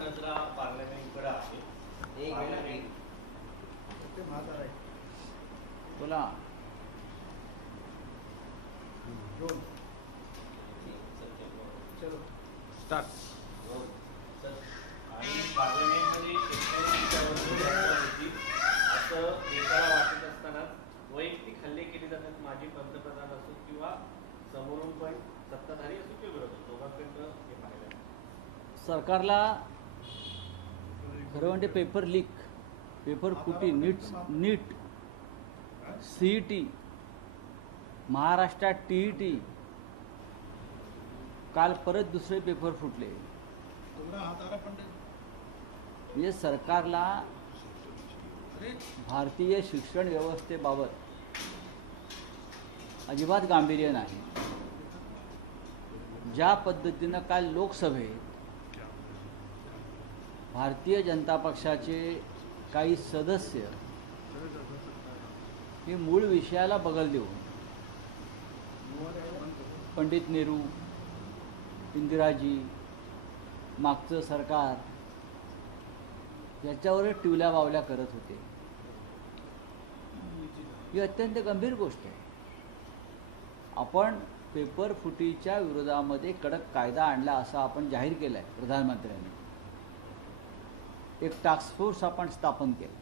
नजरा पार्लमेंटकडे आहे. एक मिनिट ते माझा आहे बोला. चलो स्टार्ट. आणि पार्लमेंटमध्ये शेतकऱ्यांची होती असं एकाला वाटत असताना वैयक्तिक हल्ले केले जातात. माजी पंतप्रधान असो किंवा समोरून पण सत्ताधारी असो किंवा विरोधक दोघांकडनं हे पाहिलं. सरकारला खरं म्हणजे पेपर लीक, पेपर फुटी, नीट CET, महाराष्ट्रात TET, काल परत दुसरे पेपर फुटले. म्हणजे सरकारला भारतीय शिक्षण व्यवस्थेबाबत अजिबात गांभीर्य नाही. ज्या पद्धतीनं काल लोकसभेत भारतीय जनता पक्षाचे काही सदस्य हे मूळ विषयाला बगल देऊन पंडित नेहरू, इंदिराजी, मागचं सरकार याच्यावर टिवल्या बावल्या करत होते. ही अत्यंत गंभीर गोष्ट आहे. आपण पेपर फुटीच्या विरोधामध्ये कडक कायदा आणला असं आपण जाहीर केलं आहे. प्रधानमंत्र्यांनी एक टास्क फोर्स आपण स्थापन केलं,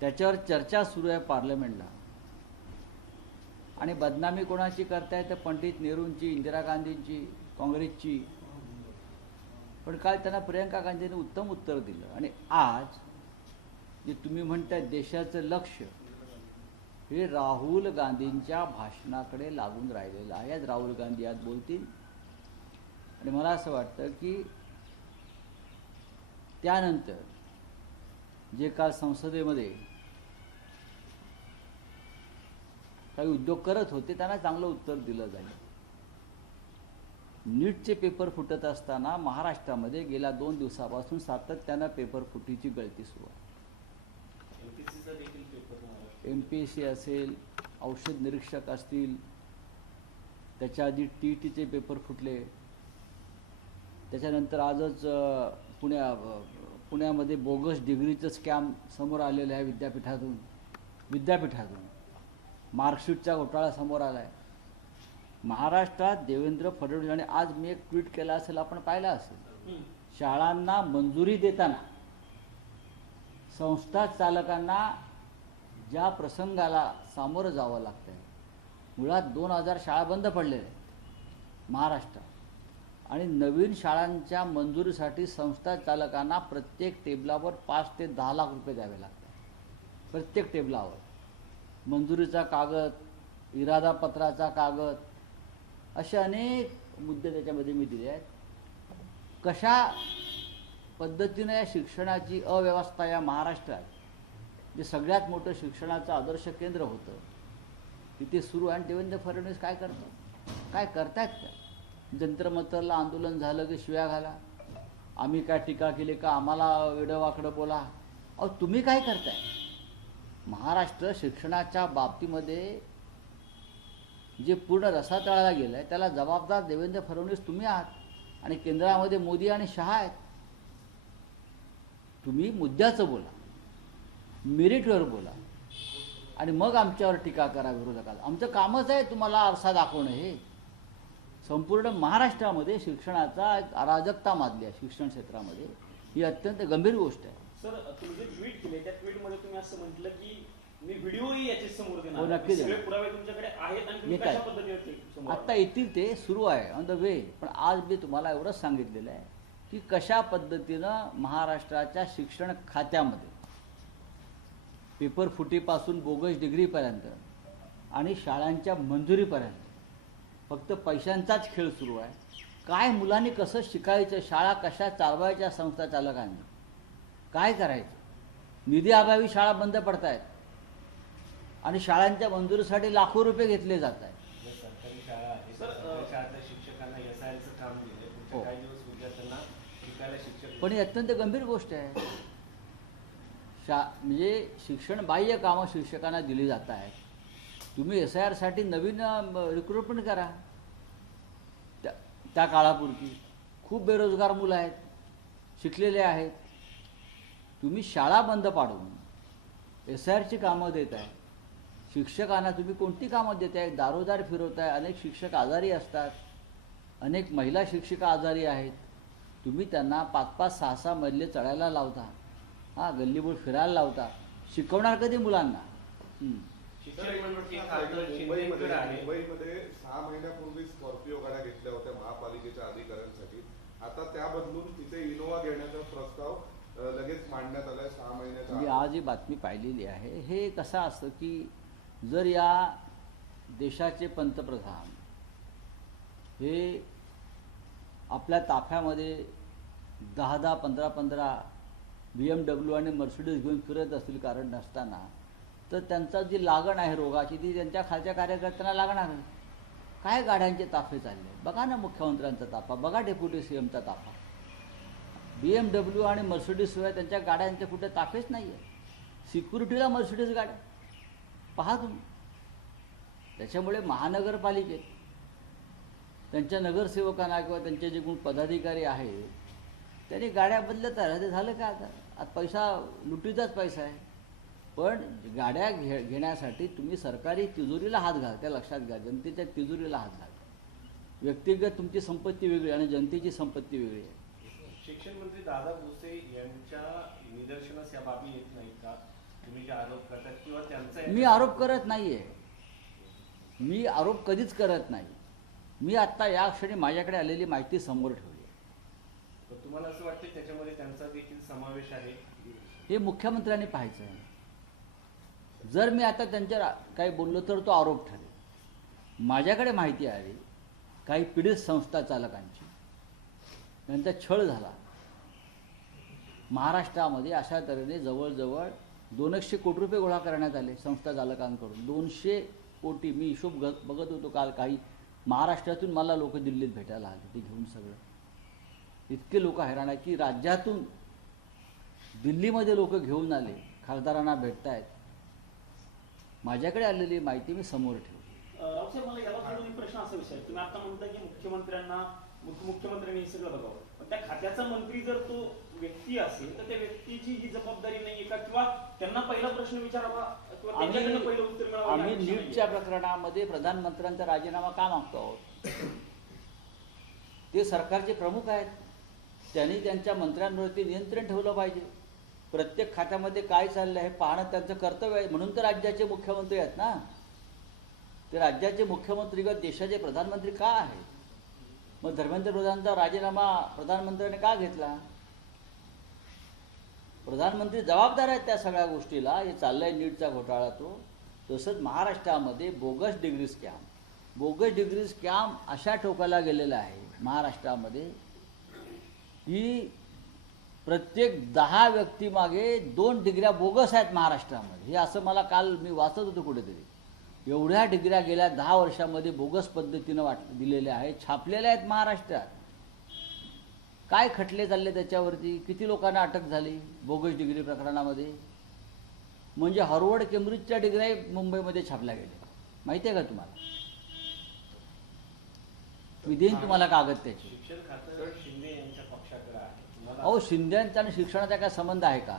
त्याच्यावर चर्चा सुरू आहे पार्लमेंटला. आणि बदनामी कोणाची करताय तर पंडित नेहरूंची, इंदिरा गांधींची, काँग्रेसची. पण काल त्यांना प्रियंका गांधींनी उत्तम उत्तर दिलं. आणि आज जे तुम्ही म्हणताय देशाचं लक्ष हे राहुल गांधींच्या भाषणाकडे लागून राहिलेलं आहे. आज राहुल गांधी आज बोलतील आणि मला असं वाटतं की त्यानंतर जे काल संसदेमध्ये काही उद्योग करत होते त्यांना चांगलं उत्तर दिलं जाईल. नीटचे पेपर फुटत असताना महाराष्ट्रामध्ये गेल्या 2 दिवसापासून सातत्यानं पेपर फुटीची गळती सुरू आहे. MPSC असेल, औषध निरीक्षक असतील, त्याच्या आधी TETचे पेपर फुटले. त्याच्यानंतर आजच पुण्यामध्ये बोगस डिग्रीचं स्कॅम समोर आलेलं आहे. विद्यापीठातून मार्कशीटचा घोटाळा समोर आला आहे. महाराष्ट्रात देवेंद्र फडणवीस, आणि आज मी एक ट्विट केला असेल, आपण पाहिला असेल, शाळांना मंजुरी देताना संस्था चालकांना ज्या प्रसंगाला सामोरं जावं लागतं आहे. मुळात 2000 शाळा बंद पडलेल्या आहेत महाराष्ट्रात, आणि नवीन शाळांच्या मंजुरीसाठी संस्था चालकांना प्रत्येक टेबलावर 5 ते 10 लाख रुपये द्यावे लागतात. प्रत्येक टेबलावर मंजुरीचा कागद, इरादापत्राचा कागद, असे अनेक मुद्दे त्याच्यामध्ये मी दिले आहेत. कशा पद्धतीनं या शिक्षणाची अव्यवस्था या महाराष्ट्रात, जे सगळ्यात मोठं शिक्षणाचं आदर्श केंद्र होतं, तिथे सुरू आहे. आणि देवेंद्र फडणवीस काय करतायत का? जंत्रमंतरला आंदोलन झालं की शिव्या घाला, आम्ही काय टीका केली का, आम्हाला वेडंवाकडं बोला. अहो तुम्ही काय करताय? महाराष्ट्र शिक्षणाच्या बाबतीमध्ये जे पूर्ण रसातळाला गेलं आहे त्याला जबाबदार देवेंद्र फडणवीस तुम्ही आहात, आणि केंद्रामध्ये मोदी आणि शहा आहेत. तुम्ही मुद्द्याचं बोला, मेरिटवर बोला, आणि मग आमच्यावर टीका करा विरोधकाला. आमचं कामच आहे तुम्हाला आरसा दाखवणं. हे संपूर्ण महाराष्ट्रामध्ये शिक्षणाचा अराजकता माजली आहे. शिक्षण क्षेत्रामध्ये ही अत्यंत गंभीर गोष्ट आहे. सर, तुम्ही जे ट्विट केले त्या ट्विटमध्ये तुम्ही असं म्हटलं की मी व्हिडिओही याचे समोर देणार. हो, नक्की सगळे पुरावे तुमच्याकडे आहेत आणि तुम्ही कशा पद्धतीने आता येतील ते सुरू आहे, ऑन द वे. पण आज मी तुम्हाला एवढंच सांगितलेलं आहे की कशा पद्धतीनं महाराष्ट्राच्या शिक्षण खात्यामध्ये पेपर फुटीपासून बोगस डिग्रीपर्यंत आणि शाळांच्या मंजुरीपर्यंत फक्त पैशांचाच खेळ सुरू आहे. काय मुलांनी कसं शिकायचं, शाळा कशा चालवायच्या संस्था चालकांनी, काय करायचं, निधी अभावी शाळा बंद पडत आहेत आणि शाळांच्या मंजुरीसाठी लाखो रुपये घेतले जात आहेत. सरकारी शाळा आहे, शाळेतल्या शिक्षकांना SILचं काम दिलं. पुढच्या काही दिवस विद्यार्थ्यांना शिकायला शिक्षक. पण ही अत्यंत गंभीर गोष्ट आहे. म्हणजे शिक्षण बाह्य कामं शिक्षकांना दिली जात आहेत. तुम्ही SIR साठी नवीन रिक्रुटमेंट करा. त्या काळापुरती खूप बेरोजगार मुलं आहेत, शिकलेले आहेत. तुम्ही शाळा बंद पाडून SIRची कामं देत आहे. शिक्षकांना तुम्ही कोणती कामं देत आहे? दारोदार फिरवत आहे. अनेक शिक्षक आजारी असतात, अनेक महिला शिक्षिका आजारी आहेत. तुम्ही त्यांना 5-5, 6-6 मजले चढायला लावता, गल्लीबोळ फिरायला लावता. शिकवणार कधी मुलांना? शिक्षण मंत्री खासदार शिंदेकडे आहे. मुंबईमध्ये 6 महिन्यापूर्वी स्कॉर्पिओ गाड्या घेतल्या होत्या महापालिकेच्या अधिकाऱ्यांसाठी. आता त्या बदलून तिथे इनोवा घेण्याचा प्रस्ताव लगेच मांडण्यात आलाय 6 महिन्याच्या मी आत. आज ही बातमी पाहिलेली आहे. हे कसं असतं की जर या देशाचे पंतप्रधान हे आपल्या ताफ्यामध्ये 10-10, 15-15 BMW आणि मर्सिडीज घेऊन फिरत असतील कारण नसताना, तर त्यांचा जी लागण आहे रोगाची ती त्यांच्या खालच्या कार्यकर्त्यांना लागणार. काय गाड्यांचे ताफे चालले? बघा ना मुख्यमंत्र्यांचा ताफा, बघा डेप्युटी CMचा ताफा. BMW आणि मर्सिडीज शिवाय त्यांच्या गाड्यांचे कुठे ताफेच नाही आहे. सिक्युरिटीला मर्सिडीज गाड्या पहा तुम्ही. त्याच्यामुळे महानगरपालिकेत त्यांच्या नगरसेवकांना किंवा त्यांचे जे कोण पदाधिकारी आहेत त्यांनी गाड्या बदलत राहिले. झालं काय आता पैसा लुटीचाच पैसा आहे. पण गाड्या घेण्यासाठी तुम्ही सरकारी तिजोरीला हात घाल, त्या लक्षात घ्या. जनतेच्या तिजोरीला हात घाल. व्यक्तिगत तुमची संपत्ती वेगळी आणि जनतेची संपत्ती वेगळी आहे. शिक्षण मंत्री दादा भुसे यांच्या निदर्शनास या बाबी येत नाहीत का? तुम्ही जे आरोप करतात किंवा त्यांचा मी आरोप करत नाहीये. मी आरोप कधीच करत नाही. मी आत्ता या क्षणी माझ्याकडे आलेली माहिती समोर ठेवली आहे. तर तुम्हाला असं वाटतं त्याच्यामध्ये त्यांचा देखील समावेश आहे? हे मुख्यमंत्र्यांनी पाहायचं आहे. जर मी आता त्यांच्या काही बोललो तर तो आरोप ठरेल. माझ्याकडे माहिती आली काही पीडित संस्था चालकांची, त्यांचा छळ झाला. महाराष्ट्रामध्ये अशा तऱ्हेने जवळजवळ 200 कोटी रुपये गोळा करण्यात आले संस्था चालकांकडून. 200 कोटी. मी हिशोब बघत होतो काल. काही महाराष्ट्रातून मला लोक दिल्लीत भेटायला आले, ते घेऊन सगळं. इतके लोक हैराण आहे की राज्यातून दिल्लीमध्ये लोक घेऊन आले, खासदारांना भेटतायत. माझ्याकडे आलेली माहिती मी समोर ठेवली. रावसाहेब, मला याला जोडून एक प्रश्न असा विचार. तुम्ही आता म्हणता की मुख्यमंत्र्यांनी हे सगळं बघावं, पण त्या खात्याचा मंत्री जर तो व्यक्ती असेल तर त्या व्यक्तीची ही जबाबदारी नाहीये का? किंवा त्यांना पहिला प्रश्न विचारावा किंवा त्यांच्याकडनं पहिलं उत्तर मिळावं? आम्ही नीटच्या प्रकरणामध्ये प्रधानमंत्र्यांचा राजीनामा का मागतो आहोत? ते सरकारचे प्रमुख आहेत. त्यांनी त्यांच्या मंत्र्यांवरती नियंत्रण ठेवलं पाहिजे. प्रत्येक खात्यामध्ये काय चाललं आहे पाहणं त्यांचं कर्तव्य आहे. म्हणून तर राज्याचे मुख्यमंत्री आहेत ना. ते राज्याचे मुख्यमंत्री किंवा देशाचे प्रधानमंत्री का आहेत? मग धर्मेंद्र प्रधानचा राजीनामा प्रधानमंत्र्यांनी का घेतला? प्रधानमंत्री जबाबदार आहेत त्या सगळ्या गोष्टीला. हे चाललंय नीटचा घोटाळा तो. तसंच महाराष्ट्रामध्ये बोगस डिग्री स्कॅम अशा टोकाला गेलेला आहे महाराष्ट्रामध्ये की प्रत्येक 10 व्यक्तीमागे 2 डिग्र्या बोगस आहेत महाराष्ट्रामध्ये. हे असं मला काल मी वाचत होतो कुठेतरी. एवढ्या डिग्र्या गेल्या 10 वर्षामध्ये बोगस पद्धतीनं दिलेल्या आहेत, छापलेल्या आहेत महाराष्ट्रात. काय खटले चालले त्याच्यावरती? किती लोकांना अटक झाली बोगस डिग्री प्रकरणामध्ये? म्हणजे हार्वर्ड केम्ब्रिजच्या डिग्र्या मुंबईमध्ये छापल्या गेल्या. माहिती आहे का तुम्हाला? मी देईन तुम्हाला कागद त्याची. शिक्षण खातं शिंदे यांच्या पक्षाकडे आहे. तुम्हाला अहो, शिंदेचा आणि शिक्षणाचा काय संबंध आहे का?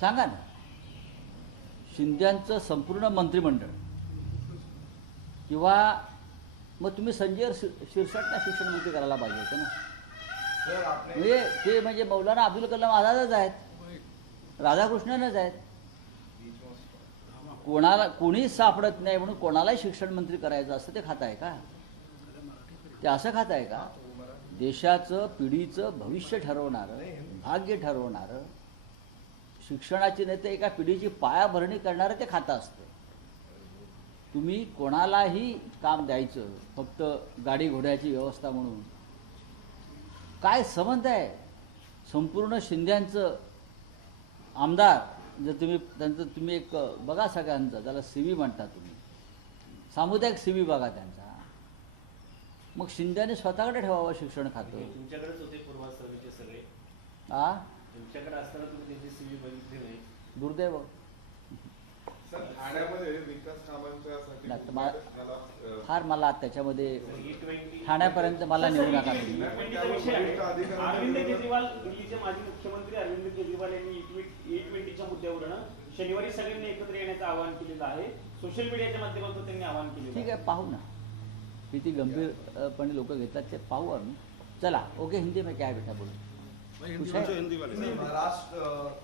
सांगा ना. शिंदेचं संपूर्ण मंत्रिमंडळ किंवा मग तुम्ही संजय शिरसाटला शिक्षण मंत्री करायला पाहिजे होतं ना. ते म्हणजे मौलाना अब्दुल कलाम आझादच आहेत, राधाकृष्णनच आहेत. कोणीच सापडत नाही म्हणून कोणालाही शिक्षण मंत्री करायचं असं ते खातं आहे का? ते असं खातं आहे का? देशाचं पिढीचं भविष्य ठरवणारं, भाग्य ठरवणारं, शिक्षणाची नाही तर एका पिढीची पायाभरणी करणारं ते खातं असतं. तुम्ही कोणालाही काम द्यायचं फक्त गाडी घोड्याची व्यवस्था म्हणून. काय संबंध आहे? संपूर्ण शिंद्यांचं आमदार जर तुम्ही एक बघा सगळ्यांचं, त्याला CV म्हणता तुम्ही, सामुदायिक CV बघा त्यांचा. मग शिंद्याने स्वतःकडे ठेवावं शिक्षण खातं. तुमच्याकडेच होते पूर्वाश्रमीचे सगळे. तुमच्याकडे असताना तुम्ही त्यांची CV बघितली नाही. दुर्दैव. सर ठाण्यामध्ये विकास कामांच्यासाठी नाही, तर मला- याला, फार मला त्याच्यामध्ये E20 ठाण्यापर्यंत मला नेऊ नका E20 तुम्ही. चा विषय आहे. अरविंद केजरीवाल, दिल्लीचे माजी मुख्यमंत्री अरविंद केजरीवाल यांनी E20च्या मुद्द्यावरून शनिवारी सगळ्यांनी एकत्र येण्याचं आवाहन केलेलं आहे. सोशल मीडियाच्या माध्यमातून त्यांनी आवाहन केलेलं ठीक आहे, पाहू ना किती गंभीरपणे लोक घेतात ते पाहू आम्ही. चला ओके, हिंदी में क्या है बेटा बोलो. कुछ है? महाराष्ट्र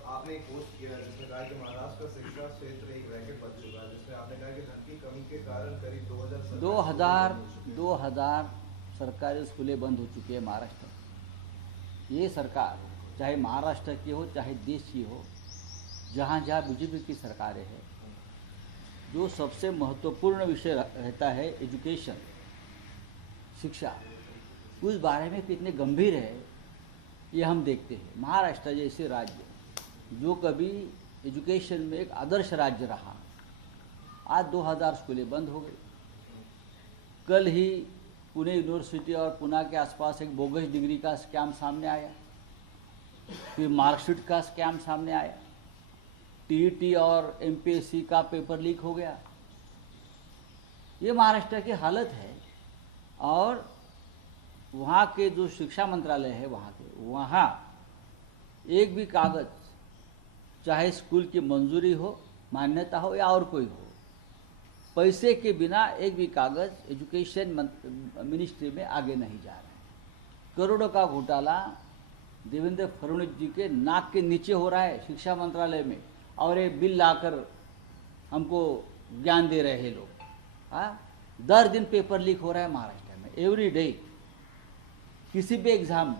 आपने एक पोस्ट किया है जिसमें कहा कि महाराष्ट्र का शिक्षा क्षेत्र एक रैकेट बन चुका है, जिसमें आपने कहा कि धन की कमी के कारण करीब 2000 सरकारी स्कूलें बंद हो चुकी है महाराष्ट्र में. ये सरकार चाहे महाराष्ट्र की हो चाहे देश की हो, जहाँ जहाँ बीजेपी की सरकारें हैं, जो सबसे महत्वपूर्ण विषय रहता है एजुकेशन, शिक्षा, उस बारे में कितने गंभीर है ये हम देखते हैं. महाराष्ट्र जैसे राज्य जो कभी एजुकेशन में एक आदर्श राज्य रहा, आज 2000 स्कूलें बंद हो गई. कल ही पुणे यूनिवर्सिटी और पुणे के आसपास एक बोगस डिग्री का स्कैम सामने आया, फिर मार्कशीट का स्कैम सामने आया, टीईटी और एमपीएससी का पेपर लीक हो गया. ये महाराष्ट्र की हालत है. और वहाँ के जो शिक्षा मंत्रालय है वहाँ एक भी कागज़, चाहे स्कूल की मंजूरी हो, मान्यता हो या और कोई हो, पैसे के बिना एक भी कागज़ एजुकेशन मिनिस्ट्री में आगे नहीं जा रहा है. करोड़ों का घोटाला देवेंद्र फडणवीस जी के नाक के नीचे हो रहा है शिक्षा मंत्रालय में, और ये बिल लाकर हमको ज्ञान दे रहे हैं लोग. हाँ, दर दिन पेपर लीक हो रहा है महाराष्ट्र में, एवरी डे. किसी भी एग्ज़ाम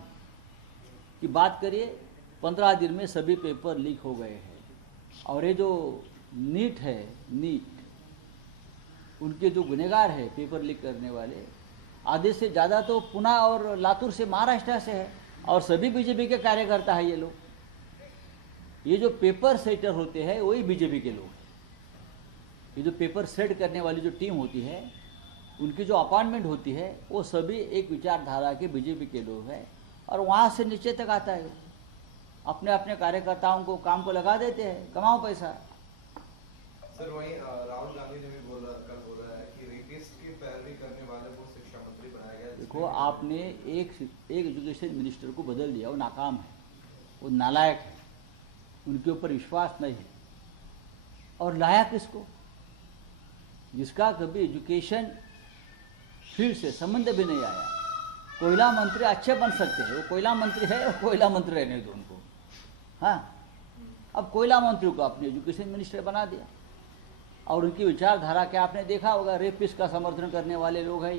की बात करिए, 15 दिन में सभी पेपर लीक हो गए हैं. और ये जो नीट है, नीट, उनके जो गुनहगार है पेपर लीक करने वाले, आधे से ज़्यादा तो पुणे और लातूर से, महाराष्ट्र से है, और सभी बीजेपी के कार्यकर्ता है ये लोग. ये जो पेपर सेटर होते हैं वही बीजेपी के लोग हैं. ये जो पेपर सेट करने वाली जो टीम होती है, उनकी जो अपॉइंटमेंट होती है, वो सभी एक विचारधारा के बीजेपी के लोग हैं. और वहाँ से नीचे तक आता है, अपने अपने कार्यकर्ताओं को काम को लगा देते हैं, कमाओ पैसा. सर वहीं राहुल गांधी ने भी कल बोला है कि रेपिस्ट की पैरवी करने वाले को शिक्षा मंत्री बनाया गया है. देखो, आपने एक एजुकेशन मिनिस्टर को बदल दिया, वो नाकाम है, वो नालायक है, उनके ऊपर विश्वास नहीं है. और लाया किसको? जिसका कभी एजुकेशन फील्ड से संबंध भी नहीं आया. कोयला मंत्री अच्छे बन सकते हैं, वो कोयला मंत्री है, वो कोयला मंत्री रहने दो उनको. हाँ, अब कोयला मंत्री को आपने एजुकेशन मिनिस्टर बना दिया. और उनकी विचारधारा क्या आपने देखा होगा, रेपिस्ट का समर्थन करने वाले लोग हैं.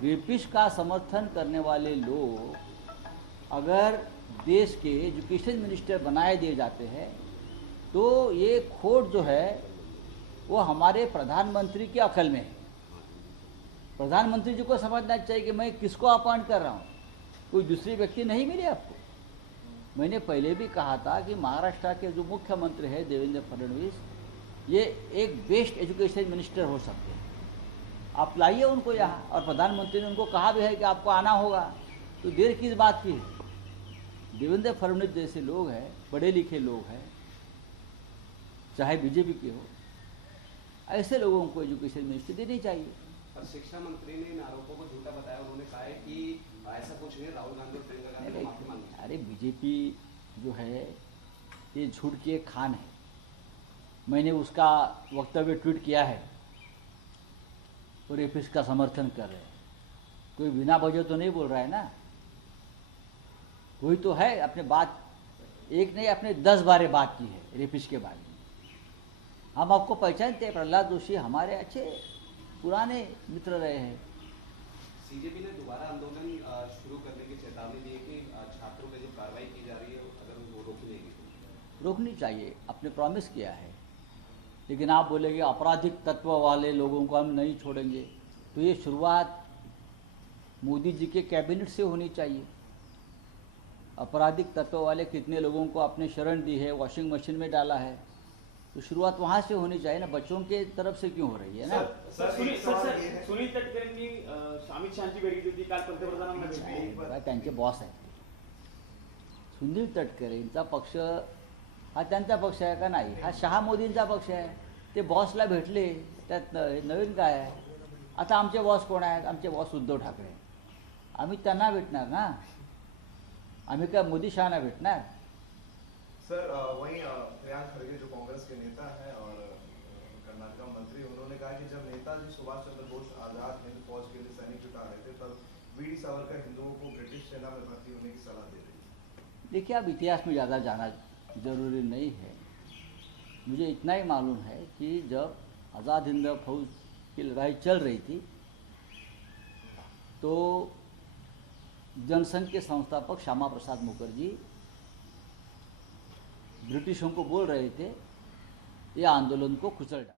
रेपिस्ट का समर्थन करने वाले लोग अगर देश के एजुकेशन मिनिस्टर बनाए दिए जाते हैं, तो ये खोट जो है वो हमारे प्रधानमंत्री की अकल में है. प्रधानमंत्री जी को समझना चाहिए कि मैं किसको अपॉइंट कर रहा हूँ, कोई दूसरी व्यक्ति नहीं मिले आपको. मैंने पहले भी कहा था कि महाराष्ट्र के जो मुख्यमंत्री है देवेंद्र फडणवीस, ये एक बेस्ट एजुकेशन मिनिस्टर हो सकते हैं. आप लाइए उनको यहाँ. और प्रधानमंत्री ने उनको कहा भी है कि आपको आना होगा, तो देर किस बात की है. देवेंद्र फडणवीस जैसे लोग हैं, पढ़े लिखे लोग हैं, चाहे बीजेपी के हो, ऐसे लोगों को एजुकेशन मिनिस्ट्री देनी चाहिए. और शिक्षा मंत्री ने इन आरोपों को झूठा बताया. उन्होंने कहा है कि ऐसा कुछ नहीं, राहुल गांधी और प्रियंका गांधी ने माफी मांगी. अरे बीजेपी जो है ये झूठ की एक खान है. मैंने उसका वक्तव्य ट्वीट किया है, और रेपिस्ट का समर्थन कर रहे हैं. कोई बिना वजह तो नहीं बोल रहा है ना, कोई तो है. अपने बात एक नहीं, अपने 10 बार बात की है रेपिस्ट के बारे में. हम आपको पहचानते हैं, प्रहलाद जोशी हमारे अच्छे पुराने मित्र रहे हैं. सीजेपी ने दोबारा आंदोलन शुरू करने की चेतावनी दी है कि छात्रों पर जो कार्रवाई की जा रही है अगर वो रोकी जाएगी तो रोकनी चाहिए, आपने प्रॉमिस किया है. लेकिन आप बोलेंगे आपराधिक तत्व वाले लोगों को हम नहीं छोड़ेंगे, तो ये शुरुआत मोदी जी के कैबिनेट से होनी चाहिए. आपराधिक तत्व वाले कितने लोगों को आपने शरण दी है, वॉशिंग मशीन में डाला है, तो शुरुआत वहाँ से होनी चाहिए ना. बच्चों के तरफ से क्यों हो रही है ना. सुनील तटकरेंनी अमित शहाची भेट घेतली होती काल, पंतप्रधानांना भेटली. बघा, त्यांचे बॉस आहेत. सुनील तटकरेंचा पक्ष हा त्यांचा पक्ष आहे का नाही? हा शहा मोदींचा पक्ष आहे. ते बॉसला भेटले, त्यात नवीन काय आहे? आता आमचे बॉस कोण आहेत? आमचे बॉस उद्धव ठाकरे. आम्ही त्यांना भेटणार ना, आम्ही काय मोदी शहाना भेटणार? सर वहीं प्रियांक खड़गे जो कांग्रेस के नेता हैं और कर्नाटक मंत्री, उन्होंने कहा कि जब नेताजी सुभाष चंद्र बोस आजाद हिंद फौज के लिए सैनिक जुटा रहे थे तब वीडी सावरकर हिंदुओं को ब्रिटिश सेना में भर्ती होने की सलाह दे रही थी। देखिए, अब इतिहास में ज़्यादा जाना जरूरी नहीं है। मुझे इतना ही मालूम है कि जब आज़ाद हिंद फौज की लड़ाई चल रही थी तो जनसंघ के संस्थापक श्यामा प्रसाद मुखर्जी ब्रिटिशों को बोल रहे थे ये आंदोलन को कुचल डालें।